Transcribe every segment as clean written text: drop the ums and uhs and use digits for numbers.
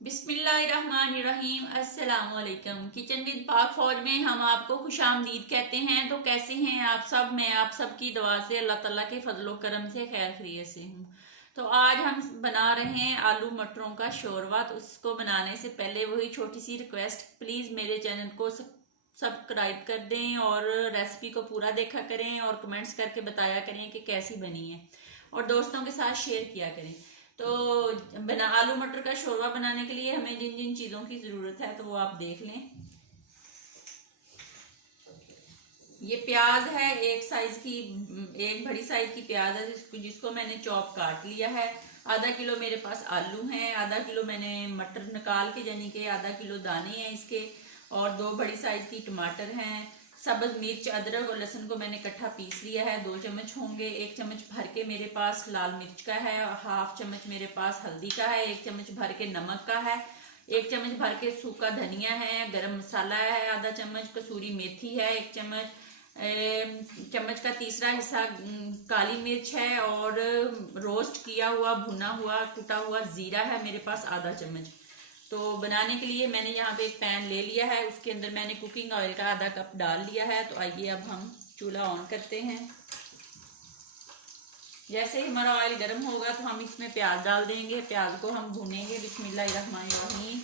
बिस्मिल्लाहिर्रहमानिर्रहीम। अस्सलाम वालेकुम। किचन विद पाक फौज में हम आपको खुशामदीद कहते हैं। तो कैसे हैं आप सब? मैं आप सब की दुआ से अल्लाह ताला के फजलो करम से खैर खैरियत से हूँ। तो आज हम बना रहे हैं आलू मटरों का शोरबा। तो उसको बनाने से पहले वही छोटी सी रिक्वेस्ट, प्लीज़ मेरे चैनल को सब्सक्राइब कर दें और रेसिपी को पूरा देखा करें और कमेंट्स करके बताया करें कि कैसी बनी है और दोस्तों के साथ शेयर किया करें। तो आलू मटर का शोरबा बनाने के लिए हमें जिन जिन चीज़ों की ज़रूरत है तो वो आप देख लें। ये प्याज है, एक बड़ी साइज की प्याज है जिसको मैंने चॉप काट लिया है। आधा किलो मेरे पास आलू हैं, आधा किलो मैंने मटर निकाल के यानी कि आधा किलो दाने हैं इसके, और 2 बड़ी साइज की टमाटर हैं। सब्ज मिर्च, अदरक और लहसुन को मैंने इकट्ठा पीस लिया है, 2 चम्मच होंगे। 1 चम्मच भर के मेरे पास लाल मिर्च का है, हाफ चम्मच मेरे पास हल्दी का है, 1 चम्मच भर के नमक का है, 1 चम्मच भर के सूखा धनिया है, गरम मसाला है आधा चम्मच, कसूरी मेथी है 1 चम्मच का तीसरा हिस्सा काली मिर्च है, और रोस्ट किया हुआ भुना हुआ कुटा हुआ जीरा है मेरे पास आधा चम्मच। तो बनाने के लिए मैंने यहाँ पे एक पैन ले लिया है, उसके अंदर मैंने कुकिंग ऑयल का आधा कप डाल लिया है। तो आइए अब हम चूल्हा ऑन करते हैं। जैसे ही हमारा ऑयल गर्म होगा तो हम इसमें प्याज डाल देंगे, प्याज को हम भूनेंगे। बिस्मिल्लाहिर्रहमानिर्रहीम।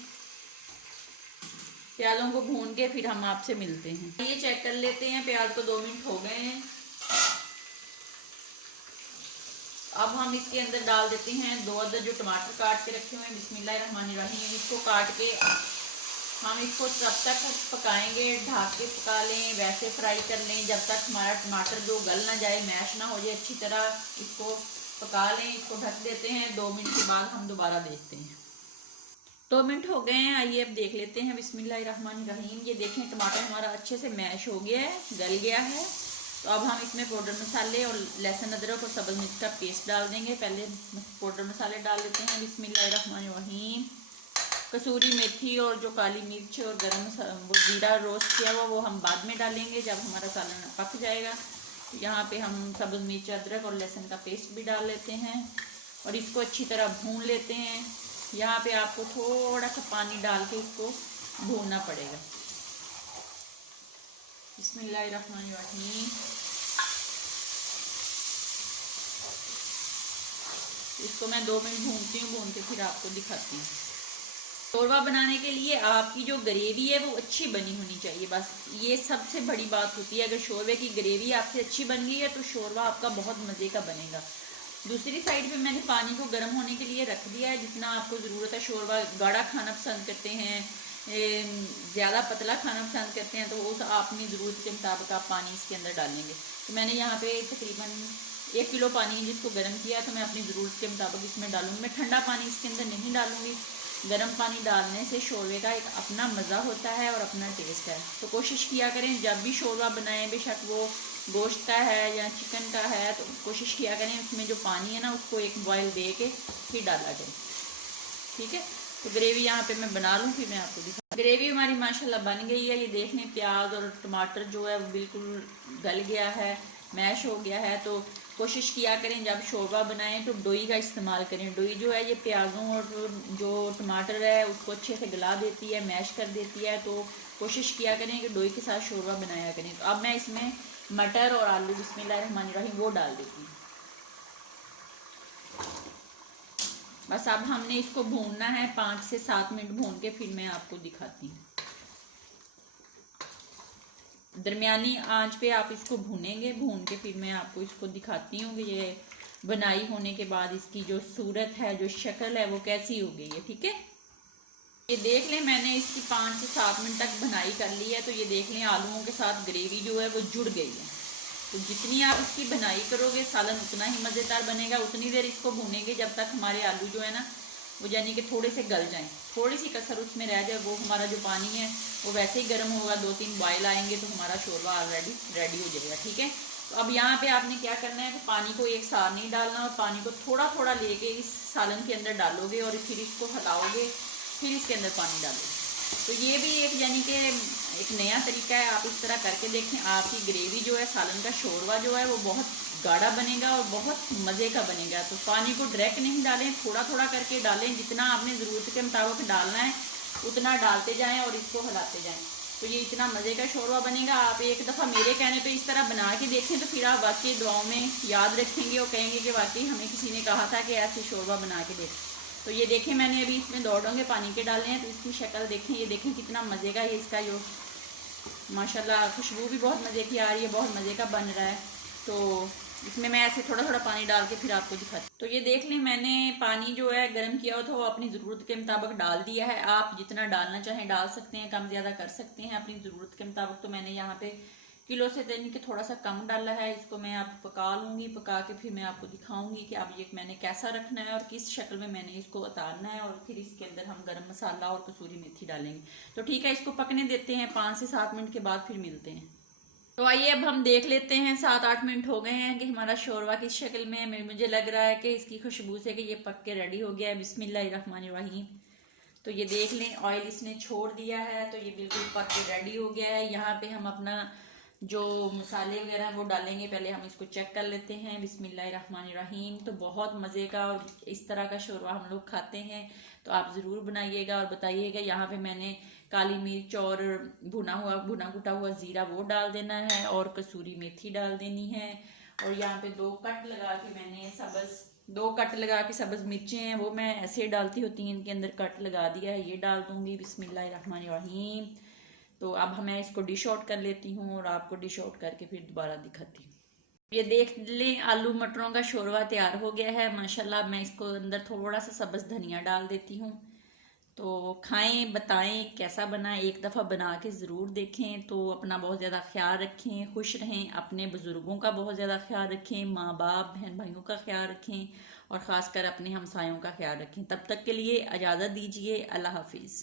प्याजों को भून के फिर हम आपसे मिलते हैं। ये चेक कर लेते हैं, प्याज को 2 मिनट हो गए हैं। अब हम इसके अंदर डाल देते हैं 2 अदद जो टमाटर काट के रखे हुए हैं। बिस्मिल्लाहिर्रहमानिर्रहीम। इसको काट के हम इसको तब तक पकाएंगे, ढक के पका लें, वैसे फ्राई कर लें जब तक हमारा टमाटर जो गल ना जाए, मैश ना हो जाए अच्छी तरह। इसको पका लें, इसको ढक देते हैं। 2 मिनट के बाद हम दोबारा देखते हैं। 2 मिनट हो गए हैं, आइए अब देख लेते हैं। बिस्मिल्लाहिर्रहमानिर्रहीम। ये देखें टमाटर हमारा अच्छे से मैश हो गया है, गल गया है। तो अब हम इसमें पाउडर मसाले और लहसुन अदरक और सब्ज़ मिर्च का पेस्ट डाल देंगे। पहले पाउडर मसाले डाल देते हैं। बिस्मिल्लाहिर्रहमानिर्रहीम। कसूरी मेथी और जो काली मिर्च और वो जीरा रोस्ट किया हुआ वो हम बाद में डालेंगे जब हमारा सालन पक जाएगा। यहाँ पे हम सब्ज़ मिर्च, अदरक और लहसुन का पेस्ट भी डाल लेते हैं और इसको अच्छी तरह भून लेते हैं। यहाँ पे आपको थोड़ा सा पानी डाल के इसको भूनना पड़ेगा। बिस्मिल्लाहिर्रहमानिर्रहीम। इसको मैं 2 मिनट भूनती हूँ, भून के फिर आपको दिखाती हूँ। शोरबा बनाने के लिए आपकी जो ग्रेवी है वो अच्छी बनी होनी चाहिए, बस ये सबसे बड़ी बात होती है। अगर शोरबे की ग्रेवी आपसे अच्छी बन गई है तो शोरबा आपका बहुत मज़े का बनेगा। दूसरी साइड पे मैंने पानी को गर्म होने के लिए रख दिया है, जितना आपको ज़रूरत है। शोरबा गाढ़ा खाना पसंद करते हैं, ज़्यादा पतला खाना पसंद करते हैं, तो उस अपनी ज़रूरत के मुताबिक आप पानी इसके अंदर डालेंगे। तो मैंने यहाँ पे तकरीबन 1 किलो पानी जिसको गर्म किया तो मैं अपनी ज़रूरत के मुताबिक इसमें डालूंगी। मैं ठंडा पानी इसके अंदर नहीं डालूंगी। गर्म पानी डालने से शोरबे का एक अपना मज़ा होता है और अपना टेस्ट है। तो कोशिश किया करें जब भी शोरबा बनाएं, बेशक वो गोश्त का है या चिकन का है, तो कोशिश किया करें उसमें जो पानी है ना उसको एक बॉयल दे के फिर डाला जाए, ठीक है। तो ग्रेवी यहाँ पे मैं बना लूँ, फिर मैं आपको दिखा। ग्रेवी हमारी माशाल्लाह बन गई है। ये देख लें प्याज और टमाटर जो है वो बिल्कुल गल गया है, मैश हो गया है। तो कोशिश किया करें जब शोरबा बनाएं तो डोई का इस्तेमाल करें। डोई जो है ये प्याज़ों और जो टमाटर है उसको अच्छे से गला देती है, मैश कर देती है। तो कोशिश किया करें कि डोई के साथ शोरबा बनाया करें। तो अब मैं इसमें मटर और आलू बिस्मिल्लाहिर्रहमानिर्रहीम वो डाल देती हूँ। बस अब हमने इसको भूनना है, 5 से 7 मिनट भून के फिर मैं आपको दिखाती हूँ। दरमियानी आंच पे आप इसको भूनेंगे, भून के फिर मैं आपको इसको दिखाती हूँ कि ये बनाई होने के बाद इसकी जो सूरत है, जो शक्ल है वो कैसी हो गई है, ठीक है। ये देख लें मैंने इसकी 5 से 7 मिनट तक बनाई कर ली है। तो ये देख लें आलूओं के साथ ग्रेवी जो है वो जुड़ गई है। तो जितनी आप इसकी बनाई करोगे सालन उतना ही मज़ेदार बनेगा। उतनी देर इसको भूनेंगे जब तक हमारे आलू जो है ना वो यानी कि थोड़े से गल जाएं, थोड़ी सी कसर उसमें रह जाए। वो हमारा जो पानी है वो वैसे ही गर्म होगा, 2-3 बॉयल आएंगे तो हमारा शोरबा ऑलरेडी रेडी हो जाएगा, ठीक है। तो अब यहाँ पे आपने क्या करना है कि पानी को एक साथ नहीं डालना और पानी को थोड़ा थोड़ा लेके इस सालन के अंदर डालोगे और फिर इसको हिलाओगे, फिर इसके अंदर पानी डालोगे। तो ये भी एक यानी कि एक नया तरीका है, आप इस तरह करके देखें। आपकी ग्रेवी जो है, सालन का शोरबा जो है वो बहुत गाढ़ा बनेगा और बहुत मज़े का बनेगा। तो पानी को डायरेक्ट नहीं डालें, थोड़ा थोड़ा करके डालें, जितना आपने ज़रूरत के मुताबिक डालना है उतना डालते जाएं और इसको हिलाते जाएं। तो ये इतना मज़े का शोरबा बनेगा। आप एक दफ़ा मेरे कहने पे इस तरह बना के देखें तो फिर आप वाकई दुआओं में याद रखेंगे और कहेंगे कि वाकई हमें किसी ने कहा था कि ऐसे शोरबा बना के देख। तो ये देखें, मैंने अभी इसमें 2 डोंगे पानी के डाले हैं, तो इसकी शक्ल देखें, ये देखें कितना मज़े का ये इसका जो माशाल्लाह खुशबू भी बहुत मज़े की आ रही है, बहुत मज़े का बन रहा है। तो इसमें मैं ऐसे थोड़ा थोड़ा पानी डाल के फिर आपको दिखाती। तो ये देख लें, मैंने पानी जो है गर्म किया हुआ था वो अपनी ज़रूरत के मुताबिक डाल दिया है। आप जितना डालना चाहें डाल सकते हैं, कम ज़्यादा कर सकते हैं अपनी ज़रूरत के मुताबिक। तो मैंने यहाँ पे किलो से देने के थोड़ा सा कम डाला है। इसको मैं आप पका लूँगी, पका के फिर मैं आपको दिखाऊंगी कि अब ये मैंने कैसा रखना है और किस शक्ल में मैंने इसको उतारना है। और फिर इसके अंदर हम गरम मसाला और कसूरी मेथी डालेंगे। तो ठीक है, इसको पकने देते हैं, 5 से 7 मिनट के बाद फिर मिलते हैं। तो आइए अब हम देख लेते हैं, 7-8 मिनट हो गए हैं कि हमारा शोरबा किस शक्ल में है। मुझे लग रहा है कि इसकी खुशबू से कि ये पक के रेडी हो गया है। बिस्मिल्लाहिर्रहमानिर्रहीम। तो ये देख लें, ऑयल इसने छोड़ दिया है, तो ये बिल्कुल पक के रेडी हो गया है। यहाँ पे हम अपना जो मसाले वगैरह वो डालेंगे, पहले हम इसको चेक कर लेते हैं। बिस्मिल्लाहिर्रहमानिर्रहीम। तो बहुत मज़े का और इस तरह का शोरबा हम लोग खाते हैं, तो आप ज़रूर बनाइएगा और बताइएगा। यहाँ पे मैंने काली मिर्च और भुना कुटा हुआ ज़ीरा वो डाल देना है और कसूरी मेथी डाल देनी है। और यहाँ पे 2 कट लगा के मैंने सब्ज़ मिर्चें हैं वो मैं ऐसे डालती होती हैं, इनके अंदर कट लगा दिया है, ये डाल दूँगी। बिस्मिल्लाहिर्रहमानिर्रहीम। तो अब मैं इसको डिश आउट कर लेती हूँ और आपको डिश आउट करके फिर दोबारा दिखाती हूँ। ये देख लें, आलू मटरों का शोरबा तैयार हो गया है माशाल्लाह। मैं इसको अंदर थोड़ा सा सब्ज़ धनिया डाल देती हूँ। तो खाएं, बताएं कैसा बना। एक दफ़ा बना के ज़रूर देखें। तो अपना बहुत ज़्यादा ख्याल रखें, खुश रहें, अपने बुज़ुर्गों का बहुत ज़्यादा ख्याल रखें, माँ बाप बहन भाइयों का ख्याल रखें और ख़ासकर अपने हमसायों का ख्याल रखें। तब तक के लिए इजाज़त दीजिए। अल्लाह हाफिज़।